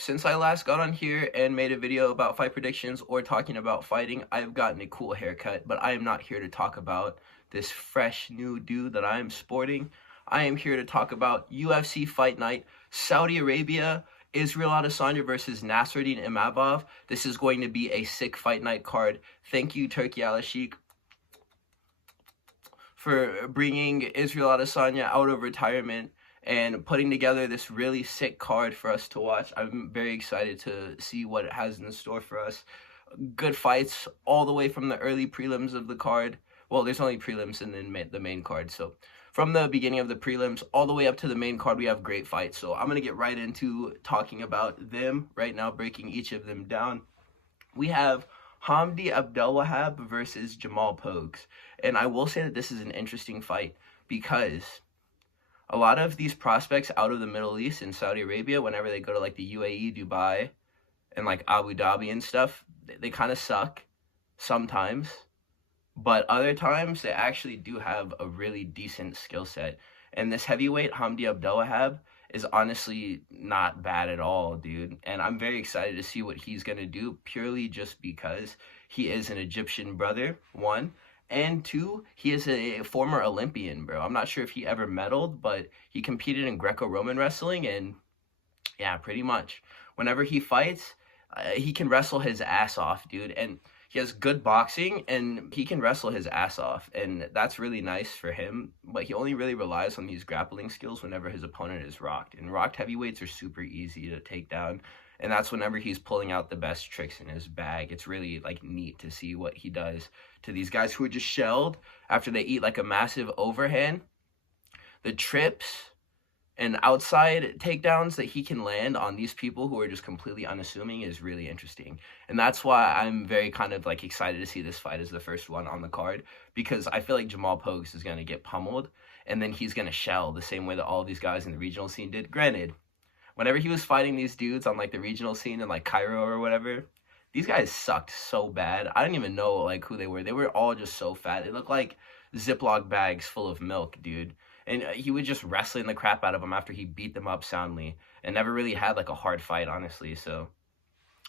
Since I last got on here and made a video about fight predictions or talking about fighting, I've gotten a cool haircut, but I am not here to talk about this fresh new dude that I am sporting. I am here to talk about UFC Fight Night, Saudi Arabia, Israel Adesanya versus Nasruddin Imavov. This is going to be a sick fight night card. Thank you, Turkey Al-Sheikh, for bringing Israel Adesanya out of retirement and putting together this really sick card for us to watch. I'm very excited to see what it has in store for us. Good fights all the way from the early prelims of the card. Well, there's only prelims and then the main card. So from the beginning of the prelims all the way up to the main card, we have great fights. So I'm going to get right into talking about them right now, breaking each of them down. We have Hamdy Abdelwahab versus Jamaal pogues. And I will say that this is an interesting fight because a lot of these prospects out of the Middle East and Saudi Arabia, whenever they go to like the UAE, Dubai, and like Abu Dhabi and stuff, they kind of suck sometimes. But other times, they actually do have a really decent skill set. And this heavyweight, Hamdy Abdelwahab, is honestly not bad at all, dude. And I'm very excited to see what he's going to do, purely just because he is an Egyptian brother, one. And two, he is a former Olympian, bro. I'm not sure if he ever medaled, but he competed in Greco-Roman wrestling, and yeah, pretty much. Whenever he fights, he can wrestle his ass off, dude. And he has good boxing, and he can wrestle his ass off, and that's really nice for him. But he only really relies on these grappling skills whenever his opponent is rocked. And rocked heavyweights are super easy to take down. And that's whenever he's pulling out the best tricks in his bag. It's really like neat to see what he does to these guys who are just shelled after they eat like a massive overhand. The trips and outside takedowns that he can land on these people who are just completely unassuming is really interesting. And that's why I'm very kind of like excited to see this fight as the first one on the card, because I feel like Jamaal pogues is going to get pummeled and then he's going to shell the same way that all of these guys in the regional scene did. Granted, whenever he was fighting these dudes on like the regional scene in like Cairo or whatever, these guys sucked so bad. I didn't even know like who they were. They were all just so fat. They looked like Ziploc bags full of milk, dude. And he would just wrestling the crap out of them after he beat them up soundly and never really had like a hard fight, honestly. So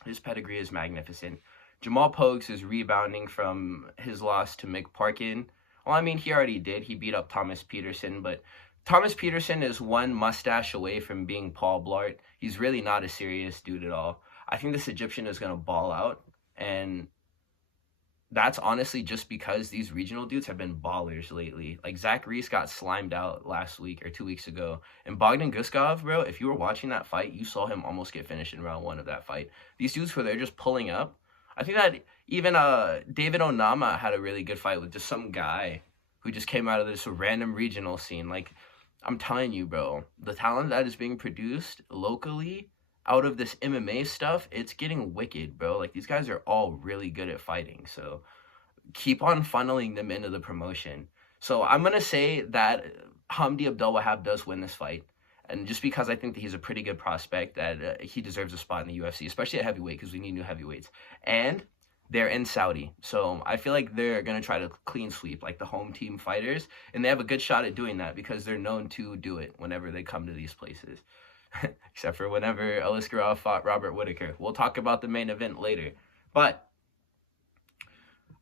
his pedigree is magnificent. Jamaal pogues is rebounding from his loss to Mick Parkin. Well, I mean, he already did. He beat up Thomas Petersen, but Thomas Petersen is one mustache away from being Paul Blart. He's really not a serious dude at all. I think this Egyptian is going to ball out, and that's honestly just because these regional dudes have been ballers lately. Like, Zach Reese got slimed out last week or 2 weeks ago. And Bogdan, bro, if you were watching that fight, you saw him almost get finished in round one of that fight. These dudes were there just pulling up. I think that even David Onama had a really good fight with just some guy who just came out of this random regional scene. Like, I'm telling you, bro, the talent that is being produced locally out of this MMA stuff, it's getting wicked, bro. Like, these guys are all really good at fighting. So keep on funneling them into the promotion. So I'm going to say that Hamdy Abdelwahab does win this fight. And just because I think that he's a pretty good prospect, that he deserves a spot in the UFC, especially at heavyweight, because we need new heavyweights. And they're in Saudi. So I feel like they're going to try to clean sweep like the home team fighters. And they have a good shot at doing that because they're known to do it whenever they come to these places. Except for whenever Aliskerov fought Robert Whittaker. We'll talk about the main event later. But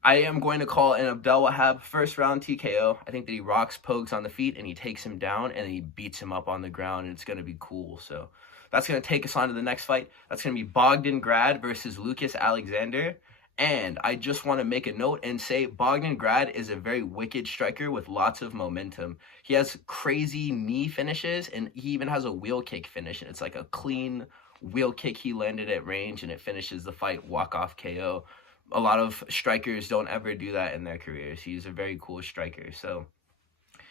I am going to call an Abdelwahab first round TKO. I think that he rocks pogues on the feet and he takes him down and he beats him up on the ground, and it's going to be cool. So that's going to take us on to the next fight. That's going to be Bogdan Grad versus Lucas Alexander. And I just want to make a note and say Bogdan Grad is a very wicked striker with lots of momentum. He has crazy knee finishes, and he even has a wheel kick finish. And it's like a clean wheel kick he landed at range, and it finishes the fight walk-off KO. A lot of strikers don't ever do that in their careers. He's a very cool striker. So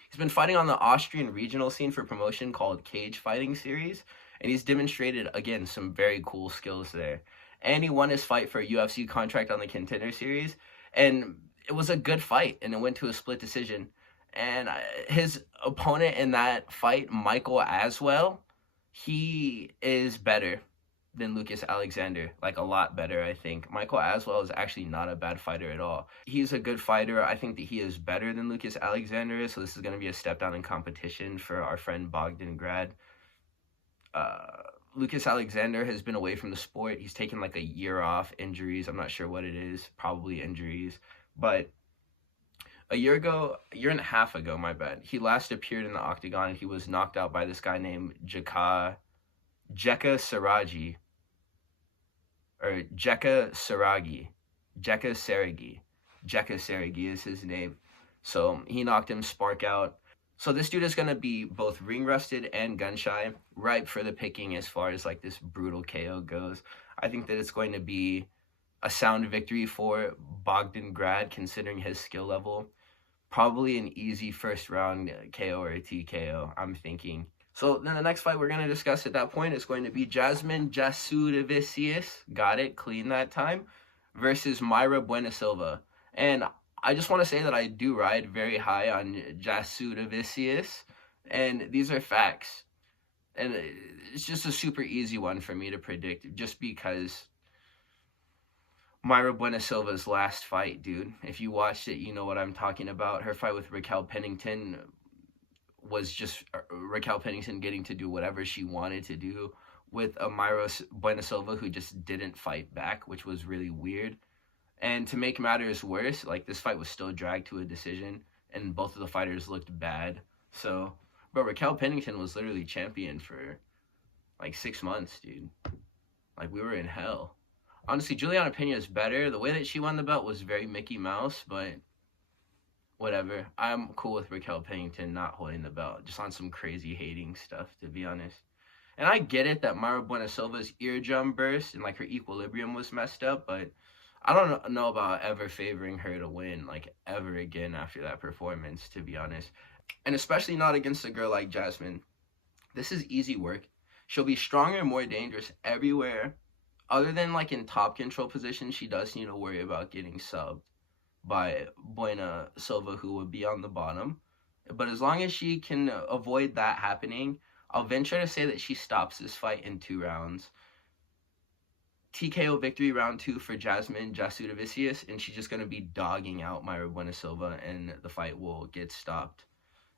he's been fighting on the Austrian regional scene for promotion called Cage Fighting Series, and he's demonstrated, again, some very cool skills there. And he won his fight for a UFC contract on the Contender Series. And it was a good fight, and it went to a split decision. And his opponent in that fight, Michael Aswell, he is better than Lucas Alexander. Like, a lot better, I think. Michael Aswell is actually not a bad fighter at all. He's a good fighter. I think that he is better than Lucas Alexander is, so this is going to be a step down in competition for our friend Bogdan Grad. Lucas Alexander has been away from the sport. He's taken like a year off, injuries. I'm not sure what it is, probably injuries. But a year and a half ago, my bad, he last appeared in the octagon, and he was knocked out by this guy named Jeka Saragi, or Jeka Saragi. Jeka Saragi is his name. So he knocked him spark out. So this dude is going to be both ring rusted and gun shy, ripe for the picking as far as like this brutal KO goes. I think that it's going to be a sound victory for Bogdan Grad, considering his skill level. Probably an easy first round KO or a TKO, I'm thinking. So then the next fight we're going to discuss at that point is going to be Jasmine Jasudavicius, got it, clean that time, versus Mayra Buena Silva. And I just want to say that I do ride very high on jasudavicius, and these are facts. And it's just a super easy one for me to predict, just because Mayra Buena Silva's last fight, dude, if you watched it, you know what I'm talking about. Her fight with Raquel Pennington was just Raquel Pennington getting to do whatever she wanted to do with a Mayra Buena Silva who just didn't fight back, which was really weird. And to make matters worse, like, this fight was still dragged to a decision, and both of the fighters looked bad. So, bro, Raquel Pennington was literally champion for, like, 6 months, dude. Like, we were in hell. Honestly, Juliana Pena is better. The way that she won the belt was very Mickey Mouse, but whatever. I'm cool with Raquel Pennington not holding the belt, just on some crazy hating stuff, to be honest. And I get it that Mayra Buena Silva's eardrum burst and, like, her equilibrium was messed up, but I don't know about ever favoring her to win, like, ever again after that performance, to be honest. And especially not against a girl like Jasmine. This is easy work. She'll be stronger and more dangerous everywhere. Other than, like, in top control position, she does need to worry about getting subbed by Buena Silva, who would be on the bottom. But as long as she can avoid that happening, I'll venture to say that she stops this fight in 2 rounds. TKO victory round 2 for Jasmine Jasudavicius, and she's just going to be dogging out Mayra Buena Silva, and the fight will get stopped.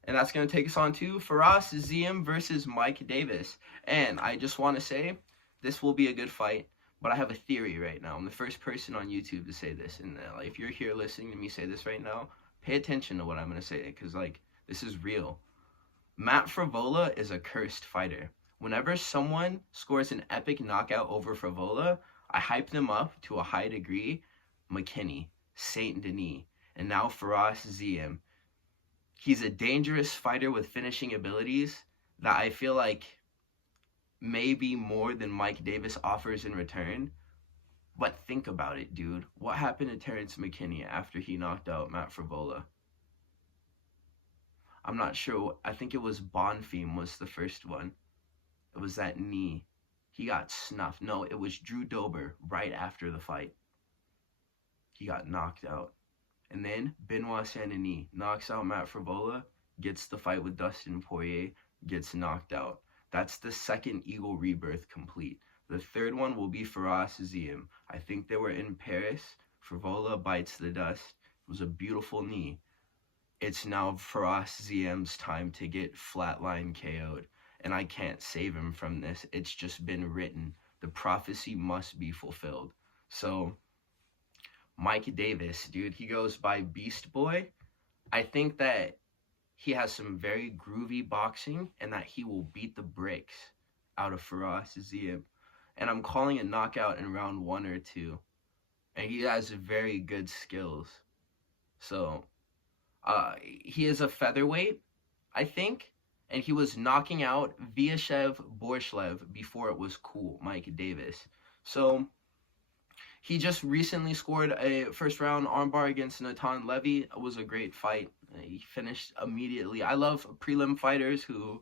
And that's going to take us on to Firas Ziam versus Mike Davis. And I just want to say, this will be a good fight, but I have a theory right now. I'm the first person on YouTube to say this, and like, if you're here listening to me say this right now, pay attention to what I'm going to say, because, like, this is real. Matt Frevola is a cursed fighter. Whenever someone scores an epic knockout over Frevola, I hype them up to a high degree. McKinney, Saint Denis, and now Firas Ziam. He's a dangerous fighter with finishing abilities that I feel like maybe more than Mike Davis offers in return. But think about it, dude. What happened to Terrence McKinney after he knocked out Matt Frevola? I'm not sure. I think it was Bonfim was the first one. It was that knee. He got snuffed. No, it was Drew Dober right after the fight. He got knocked out. And then Benoit Saint-Denis knocks out Matt Frevola, gets the fight with Dustin Poirier, gets knocked out. That's the second Eagle rebirth complete. The third one will be Firas Ziam. I think they were in Paris. Frevola bites the dust. It was a beautiful knee. It's now Firas Ziam's time to get flatline KO'd. And I can't save him from this. It's just been written. The prophecy must be fulfilled. So, Mike Davis, dude, he goes by Beast Boy. I think that he has some very groovy boxing, and that he will beat the bricks out of Firas Ziam. And I'm calling a knockout in round 1 or 2. And he has very good skills. So, he is a featherweight, I think. And he was knocking out Vyashev Borshlev before it was cool, Mike Davis. So, he just recently scored a first-round armbar against Natan Levy. It was a great fight. He finished immediately. I love prelim fighters who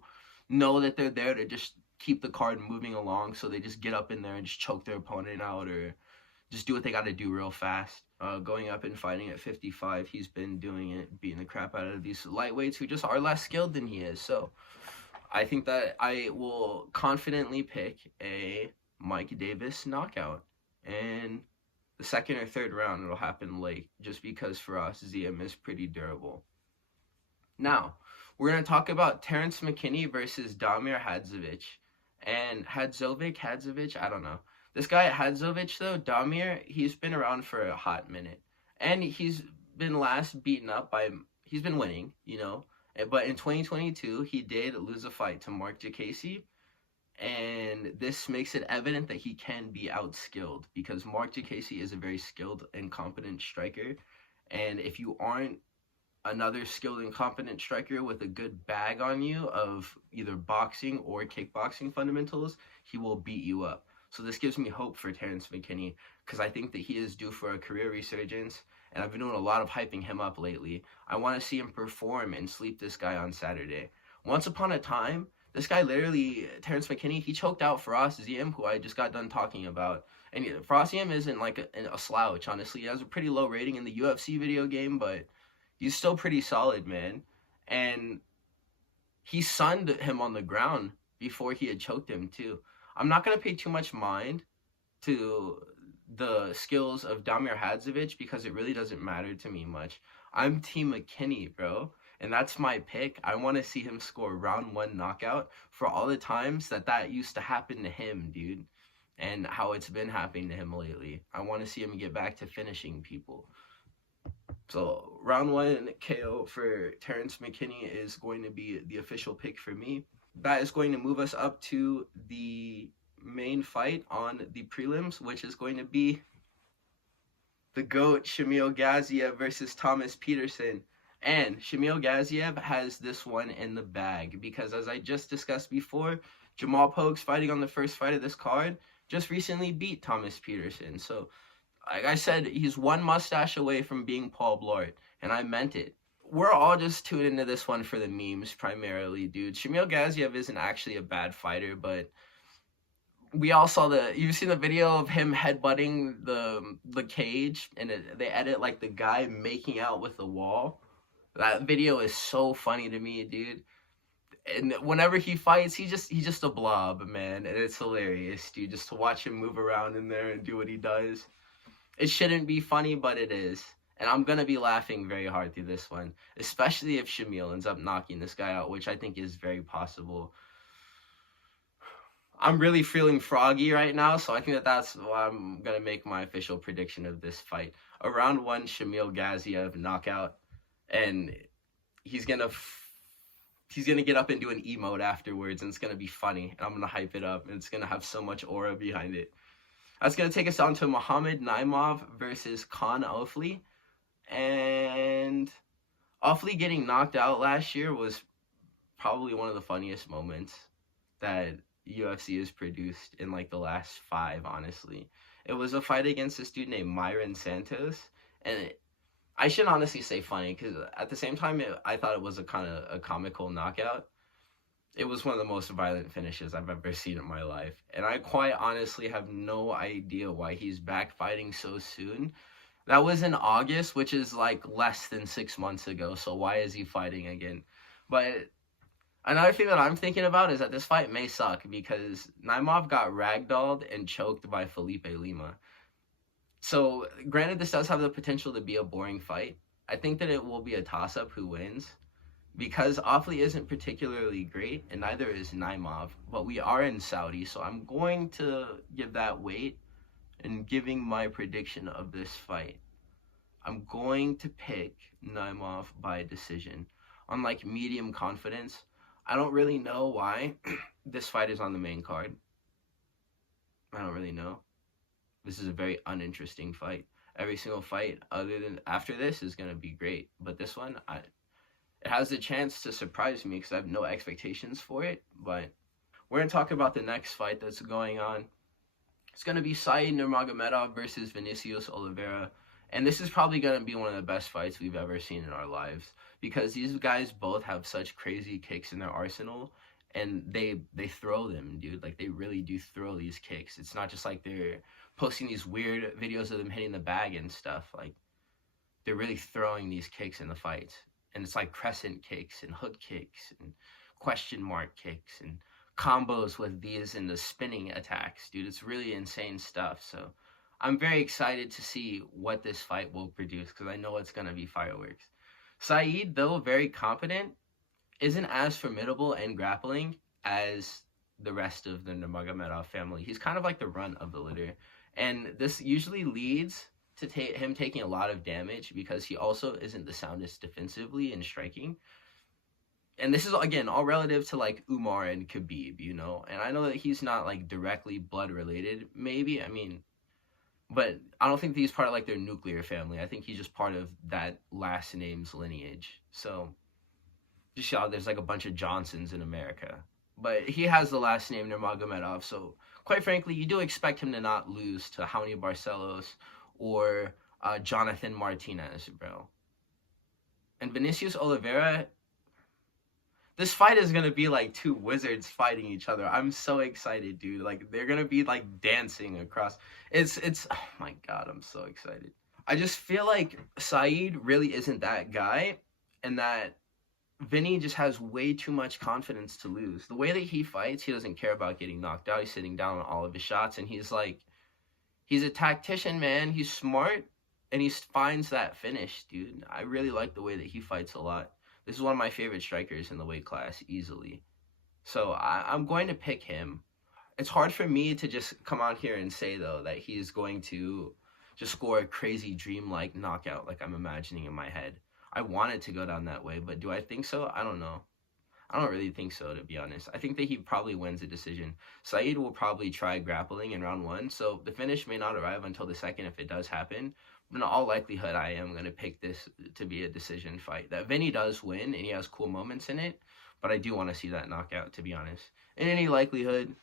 know that they're there to just keep the card moving along, so they just get up in there and just choke their opponent out, or just do what they got to do real fast. Going up and fighting at 55, he's been doing it, beating the crap out of these lightweights who just are less skilled than he is. So I think that I will confidently pick a Mike Davis knockout. And the second or third round, it'll happen late, just because Firas Ziam is pretty durable. Now, we're going to talk about Terrence McKinney versus Damir Hadzovic. And hadzovic, I don't know. This guy hadzovic though, Damir, he's been around for a hot minute, and he's been last beaten up by. He's been winning, you know. But in 2022, he did lose a fight to Mark Jacasey, and this makes it evident that he can be outskilled because Mark Jacasey is a very skilled and competent striker, and if you aren't another skilled and competent striker with a good bag on you of either boxing or kickboxing fundamentals, he will beat you up. So this gives me hope for Terrence McKinney because I think that he is due for a career resurgence, and I've been doing a lot of hyping him up lately. I want to see him perform and sleep this guy on Saturday. Once upon a time, this guy literally, Terrence McKinney, he choked out ziam, who I just got done talking about. And ziam isn't like a slouch, honestly. He has a pretty low rating in the UFC video game, but he's still pretty solid, man. And he sunned him on the ground before he had choked him, too. I'm not going to pay too much mind to the skills of Damir Hadzovic because it really doesn't matter to me much. I'm Team McKinney, bro. And that's my pick. I want to see him score round 1 knockout for all the times that used to happen to him, dude. And how it's been happening to him lately. I want to see him get back to finishing people. So round 1 KO for Terrence McKinney is going to be the official pick for me. That is going to move us up to the main fight on the prelims, which is going to be the GOAT Shamil Gaziev versus Thomas Petersen. And Shamil Gaziev has this one in the bag because, as I just discussed before, Jamaal Pogues, fighting on the first fight of this card, just recently beat Thomas Petersen. So, like I said, he's one mustache away from being Paul Blart, and I meant it. We're all just tuned into this one for the memes primarily, dude. Shamil Gaziev isn't actually a bad fighter, but we all saw you've seen the video of him headbutting the cage, and they edit like the guy making out with the wall. That video is so funny to me, dude. And whenever he fights, he's just a blob, man, and it's hilarious, dude, just to watch him move around in there and do what he does. It shouldn't be funny, but it is. And I'm going to be laughing very hard through this one, especially if Shamil ends up knocking this guy out, which I think is very possible. I'm really feeling froggy right now, so I think that's why I'm going to make my official prediction of this fight. A round 1 Shamil Gaziev knockout, and he's going to get up and do an emote afterwards, and it's going to be funny, and I'm going to hype it up, and it's going to have so much aura behind it. That's going to take us on to Muhammad Naimov versus Kaan Ofli. And Ofli getting knocked out last year was probably one of the funniest moments that UFC has produced in like the last 5, honestly. It was a fight against this dude named Mayra Santos. And I should honestly say funny because at the same time, I thought it was a kind of a comical knockout. It was one of the most violent finishes I've ever seen in my life. And I quite honestly have no idea why he's back fighting so soon. That was in August, which is like less than 6 months ago. So why is he fighting again? But another thing that I'm thinking about is that this fight may suck because Naimov got ragdolled and choked by Felipe Lima. So granted, this does have the potential to be a boring fight. I think that it will be a toss-up who wins. Because Ofli isn't particularly great, and neither is Naimov, but we are in Saudi, so I'm going to give that weight in giving my prediction of this fight. I'm going to pick Naimov by decision. On like medium confidence, I don't really know why this fight is on the main card. I don't really know. This is a very uninteresting fight. Every single fight other than after this is going to be great, but this one, it has the chance to surprise me because I have no expectations for it. But we're going to talk about the next fight that's going on. It's going to be Nurmagomedov versus Vinicius Oliveira. And this is probably going to be one of the best fights we've ever seen in our lives. Because these guys both have such crazy kicks in their arsenal. And they throw them, dude. Like, they really do throw these kicks. It's not just like they're posting these weird videos of them hitting the bag and stuff. Like, they're really throwing these kicks in the fights. And it's like crescent kicks and hook kicks and question mark kicks and combos with these and the spinning attacks. Dude, it's really insane stuff. So I'm very excited to see what this fight will produce because I know it's going to be fireworks. Saeed, though very competent, isn't as formidable and grappling as the rest of the Nurmagomedov family. He's kind of like the runt of the litter. And this usually leads to him taking a lot of damage because he also isn't the soundest defensively in striking. And this is, again, all relative to, like, Umar and Khabib, you know? And I know that he's not, like, directly blood-related, maybe. I mean, but I don't think that he's part of, like, their nuclear family. I think he's just part of that last name's lineage. So, just how there's, like, a bunch of Johnsons in America. But he has the last name Nurmagomedov, so, quite frankly, you do expect him to not lose to Raoni Barcelos or Jonathan Martinez, bro. And Vinicius Oliveira, this fight is going to be like two wizards fighting each other. I'm so excited, dude. Like, they're going to be, like, dancing across. It's, oh, my God, I'm so excited. I just feel like Saeed really isn't that guy, and that Vinny just has way too much confidence to lose. The way that he fights, he doesn't care about getting knocked out. He's sitting down on all of his shots, and he's, like, he's a tactician, man. He's smart, and he finds that finish, dude. I really like the way that he fights a lot. This is one of my favorite strikers in the weight class, easily. So I'm going to pick him. It's hard for me to just come out here and say, though, that he's going to just score a crazy dream-like knockout like I'm imagining in my head. I want it to go down that way, but do I think so? I don't know. I don't really think so, to be honest. I think that he probably wins the decision. Saeed will probably try grappling in round 1, so the finish may not arrive until the second if it does happen. In all likelihood, I am going to pick this to be a decision fight. That Vinny does win, and he has cool moments in it, but I do want to see that knockout, to be honest. In any likelihood,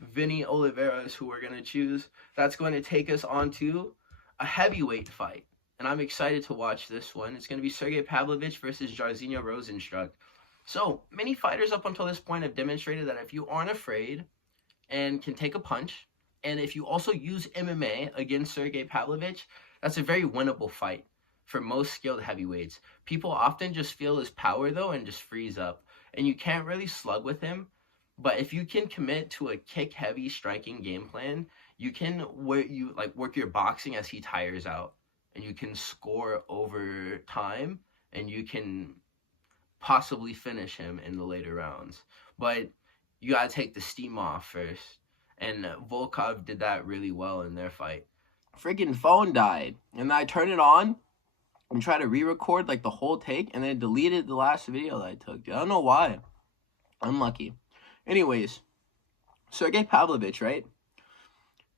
Vinny Oliveira is who we're going to choose. That's going to take us on to a heavyweight fight, and I'm excited to watch this one. It's going to be Sergei Pavlovich versus Jairzhino Rozenstruik. So, many fighters up until this point have demonstrated that if you aren't afraid and can take a punch, and if you also use MMA against Sergei Pavlovich, that's a very winnable fight for most skilled heavyweights. People often just feel his power, though, and just freeze up. And you can't really slug with him. But if you can commit to a kick-heavy striking game plan, you can work your boxing as he tires out. And you can score over time, and you can possibly finish him in the later rounds. But you got to take the steam off first. And Volkov did that really well in their fight. Freaking phone died. And I turned it on and tried to re-record like the whole take, and then it deleted the last video that I took. I don't know why. Unlucky. Anyways, Sergei Pavlovich, right?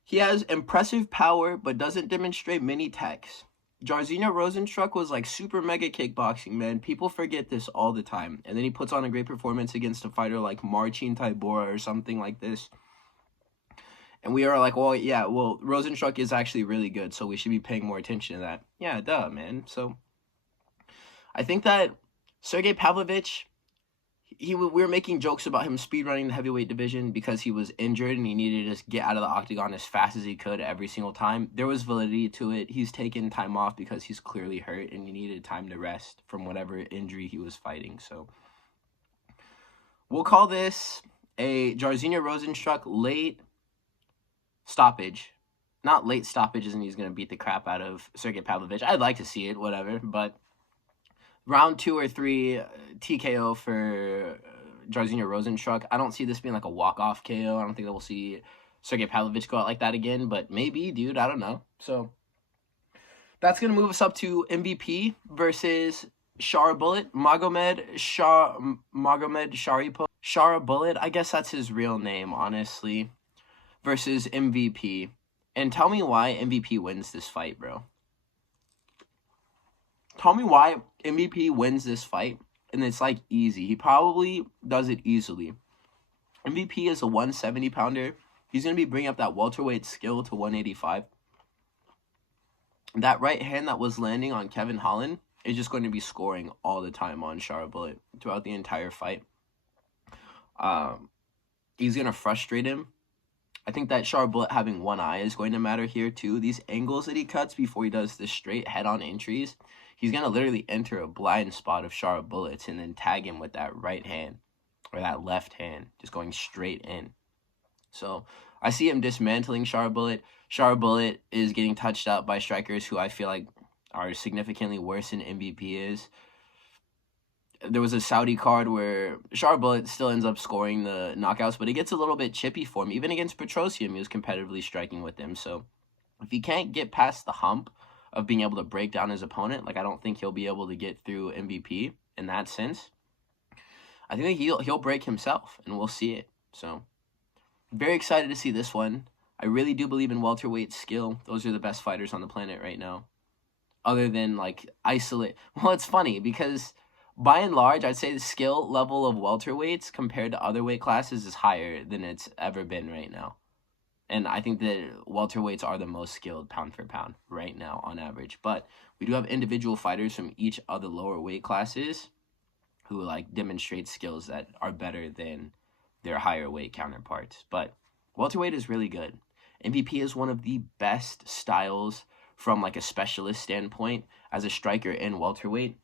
He has impressive power, but doesn't demonstrate many techs. Jairzhino Rozenstruik was like super mega kickboxing, man. People forget this all the time. And then he puts on a great performance against a fighter like Marcin Tybura or something like this. And we are like, well, yeah, well, Rozenstruik is actually really good, so we should be paying more attention to that. Yeah, duh, man. So I think that Sergei Pavlovich, we were making jokes about him speedrunning the heavyweight division because he was injured and he needed to just get out of the octagon as fast as he could every single time. There was validity to it. He's taken time off because he's clearly hurt and he needed time to rest from whatever injury he was fighting. So we'll call this a Jairzhino Rozenstruik late stoppage. Not late stoppage, and he's going to beat the crap out of Sergei Pavlovich. I'd like to see it, whatever, but round 2 or 3 TKO for Jairzhino Rozenstruik. I don't see this being like a walk-off KO. I don't think that we'll see Sergei Pavlovich go out like that again, but maybe, dude, I don't know. So that's going to move us up to MVP versus Shara Bullet. Magomed Sharipo. Shara Bullet, I guess that's his real name, honestly, versus MVP. And tell me why MVP wins this fight, bro. Tell me why MVP wins this fight, and it's, like, easy. He probably does it easily. MVP is a 170-pounder. He's going to be bringing up that welterweight skill to 185. That right hand that was landing on Kevin Holland is just going to be scoring all the time on Shara Bullet throughout the entire fight. He's going to frustrate him. I think that Shara Bullet having one eye is going to matter here, too. These angles that he cuts before he does the straight head-on entries, he's going to literally enter a blind spot of Shara Bullets and then tag him with that right hand or that left hand, just going straight in. So I see him dismantling Shara Bullet. Shara Bullet is getting touched up by strikers who I feel like are significantly worse than MVP is. there was a Saudi card where Shara still ends up scoring the knockouts, but it gets a little bit chippy for him. Even against Petrosian, he was competitively striking with him. So if he can't get past the hump of being able to break down his opponent, like I don't think he'll be able to get through MVP in that sense. I think he'll break himself, and we'll see it. So very excited to see this one. I really do believe in welterweight skill. Those are the best fighters on the planet right now. Other than like isolate. Well, it's funny because by and large, I'd say the skill level of welterweights compared to other weight classes is higher than it's ever been right now. And I think that welterweights are the most skilled pound for pound right now on average. But we do have individual fighters from each of the lower weight classes who like demonstrate skills that are better than their higher weight counterparts. But welterweight is really good. MVP is one of the best styles from like a specialist standpoint as a striker in welterweight.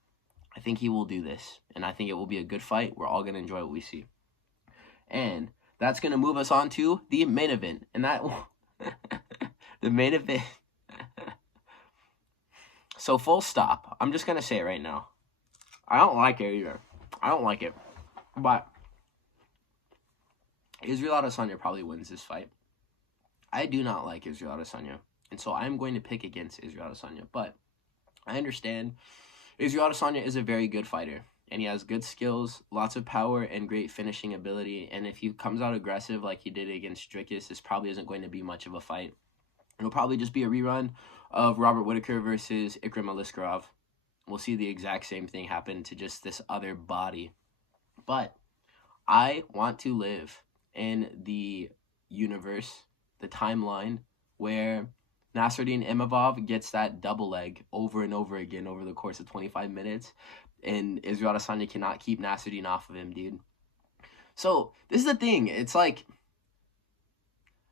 I think he will do this, and I think it will be a good fight. We're all going to enjoy what we see. And that's going to move us on to the main event. And that, the main event. So full stop. I'm just going to say it right now. I don't like it either. I don't like it. But Israel Adesanya probably wins this fight. I do not like Israel Adesanya. And so I'm going to pick against Israel Adesanya. But I understand Israel Adesanya is a very good fighter. And he has good skills, lots of power, and great finishing ability. And if he comes out aggressive like he did against Dricus, this probably isn't going to be much of a fight. It'll probably just be a rerun of Robert Whittaker versus Ikram Aliskerov. We'll see the exact same thing happen to just this other body. But I want to live in the universe, the timeline, where Nasruddin Imavov gets that double leg over and over again over the course of 25 minutes. And Israel Adesanya cannot keep Nasruddin off of him, dude. So, this is the thing. It's like,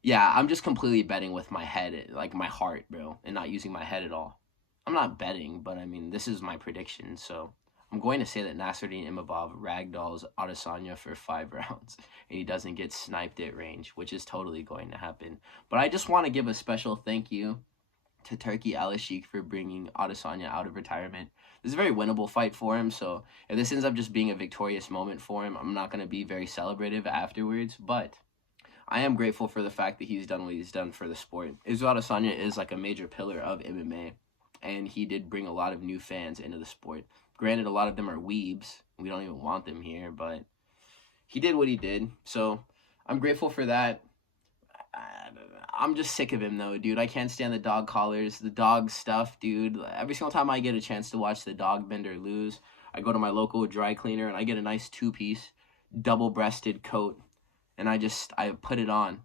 yeah, I'm just completely betting with my head, like my heart, bro, and not using my head at all. I'm not betting, but I mean, this is my prediction. So, I'm going to say that Nasruddin Imavov ragdolls Adesanya for 5 rounds, and he doesn't get sniped at range, which is totally going to happen. But I just want to give a special thank you to Turki Al-Sheikh for bringing Adesanya out of retirement. This is a very winnable fight for him, so if this ends up just being a victorious moment for him, I'm not going to be very celebrative afterwards, but I am grateful for the fact that he's done what he's done for the sport. Israel Adesanya is like a major pillar of MMA, and he did bring a lot of new fans into the sport. Granted, a lot of them are weebs. We don't even want them here, but he did what he did, so I'm grateful for that. I'm just sick of him, though, dude. I can't stand the dog collars, the dog stuff, dude. Every single time I get a chance to watch the dog bender lose, I go to my local dry cleaner, and I get a nice 2-piece, double-breasted coat, and I put it on.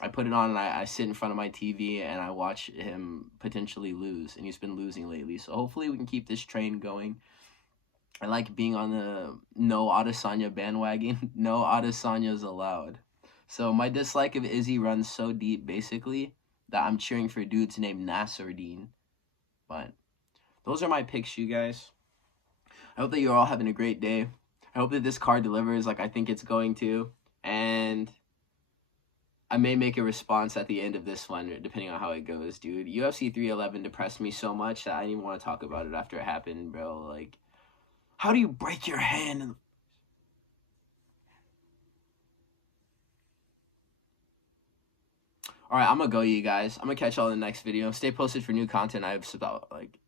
I put it on, and I sit in front of my TV, and I watch him potentially lose, and he's been losing lately. So hopefully we can keep this train going. I like being on the no Adesanya bandwagon. No Adesanya's allowed. So my dislike of Izzy runs so deep, basically, that I'm cheering for dudes named Nasruddin. But those are my picks, you guys. I hope that you're all having a great day. I hope that this card delivers like I think it's going to. And I may make a response at the end of this one, depending on how it goes, dude. UFC 311 depressed me so much that I didn't even want to talk about it after it happened, bro. Like, how do you break your hand? All right, I'm going to go, you guys. I'm going to catch y'all in the next video. Stay posted for new content. I have about, like,